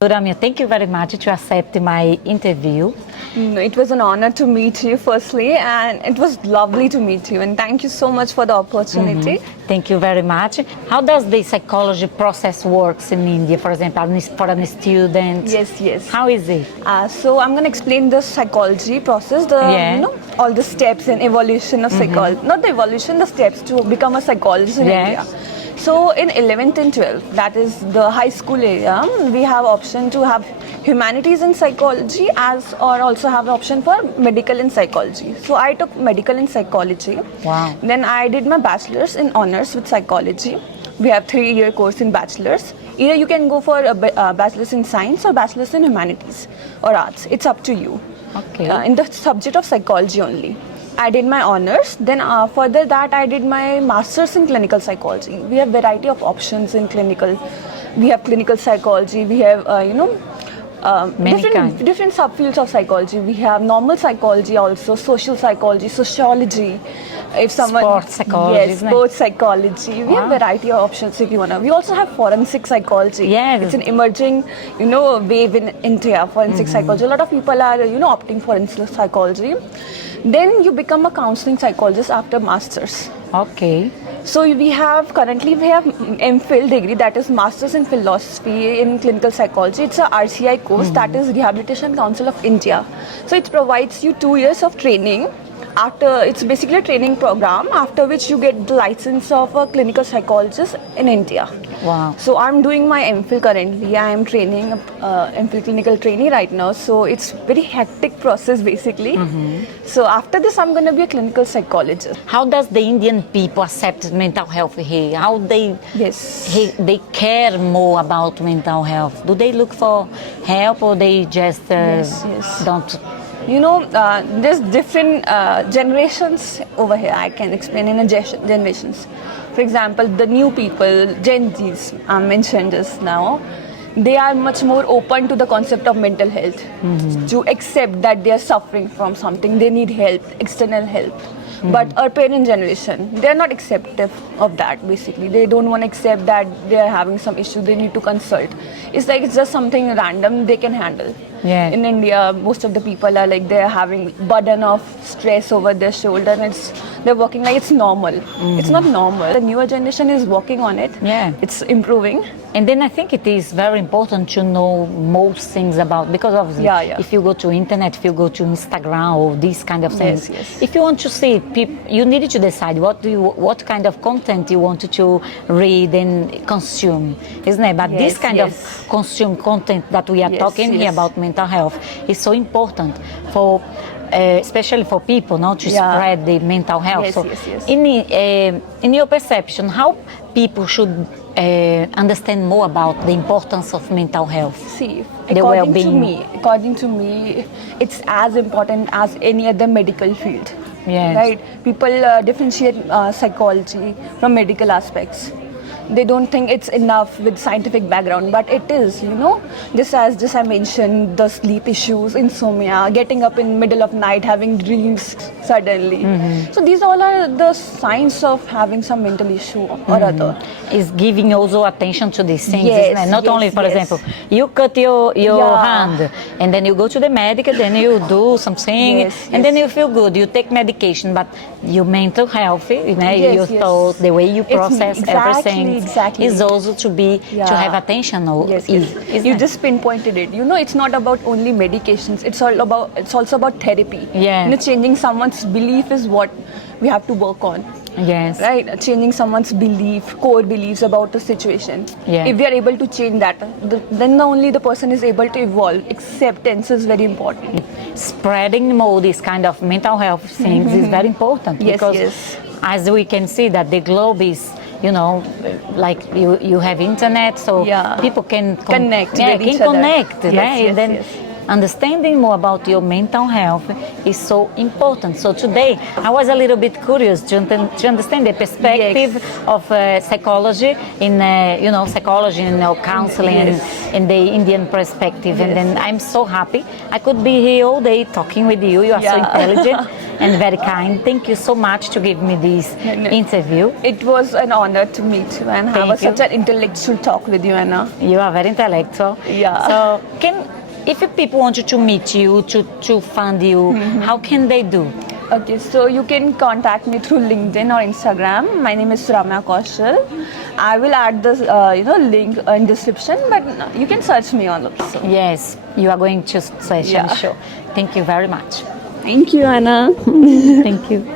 Ramya, thank you very much to accept my interview. It was an honor to meet you firstly, and it was lovely to meet you, and thank you so much for the opportunity. Thank you very much. How does the psychology process works in India, for example, for a student? Yes. How is it? So I'm going to explain the psychology process, all the steps and evolution of psychology. Not the evolution, the steps to become a psychologist in India. So in 11th and 12th, that is the high school area, we have option to have humanities in psychology or also have option for medical in psychology. So I took medical in psychology. Wow. Then I did my bachelor's in honors with psychology. We have 3-year course in bachelor's. Either you can go for a bachelor's in science or bachelor's in humanities or arts. It's up to you. Okay. In the subject of psychology only. I did my honors, then further that I did my master's in clinical psychology. We have variety of options in clinical. We have clinical psychology, we have different subfields of psychology. We have normal psychology also, social psychology, sociology. If someone sports psychology, sports psychology. We have variety of options if you wanna. We also have forensic psychology. Yes. It's an emerging, wave in India. Forensic psychology. A lot of people are, opting for forensic psychology. Then you become a counseling psychologist after masters. Okay. So currently we have MPhil degree, that is Masters in Philosophy in Clinical Psychology. It's a RCI course, that is Rehabilitation Council of India. So it provides you 2 years of training. It's basically a training program, after which you get the license of a clinical psychologist in India. Wow. So I'm doing my MPhil currently. I am training MPhil clinical trainee right now. So it's very hectic process basically. So after this, I'm going to be a clinical psychologist. How does the Indian people accept mental health here? How they they care more about mental health? Do they look for help or they just don't? There's different generations over here. I can explain in generations. For example, the new people, Gen Zs, I mentioned this now, they are much more open to the concept of mental health, to accept that they are suffering from something, they need help, external help. But our parent generation, they are not acceptive of that basically. They don't want to accept that they are having some issue, they need to consult. It's like it's just something random they can handle. Yeah. In India, most of the people are like they're having burden of stress over their shoulder, and they're working like it's normal. It's not normal. The newer generation is working on it. Yeah. It's improving. And then I think it is very important to know most things about, because of if you go to internet, if you go to Instagram or these kind of things, if you want to see people, you need to decide what kind of content you want to read and consume, isn't it? But this kind of consume content that we are talking here about mental health is so important for especially for people not to spread the mental health. In your perception, how people should understand more about the importance of mental health? See, the well-being. According to me, it's as important as any other medical field. Yes. Right? People differentiate psychology from medical aspects. They don't think it's enough with scientific background, but it is, Just as I mentioned, the sleep issues, insomnia, getting up in middle of night, having dreams suddenly. So these all are the signs of having some mental issue or other. Is giving also attention to these things, isn't it? Not only, for example, you cut your hand and then you go to the medic, then you do something and then you feel good, you take medication, but your mental health, your thoughts, the way you process everything is also to have attention. You just pinpointed it. It's not about only medications. It's also about therapy. Changing someone's belief is what we have to work on. Yes. Right? Changing someone's core beliefs about the situation. If we are able to change that, then only the person is able to evolve. Acceptance is very important. Spreading more this kind of mental health things is very important because as we can see that the globe is, like you have internet, so people can connect. Then understanding more about your mental health is so important. So today I was a little bit curious to understand the perspective of psychology in psychology and counseling in the Indian perspective. And then I'm so happy I could be here all day talking with you. You are so intelligent and very kind. Thank you so much to give me this interview. It was an honor to meet you and have such an intellectual talk with you, Anna. You are very intellectual. Yeah. So if people want to meet you, to find you, how can they do? Okay, so you can contact me through LinkedIn or Instagram. My name is Ramya Kaushal. I will add the link in description, but you can search me on also. Yes, you are going to search, I'm sure. Thank you very much. Thank you, Anna. Thank you.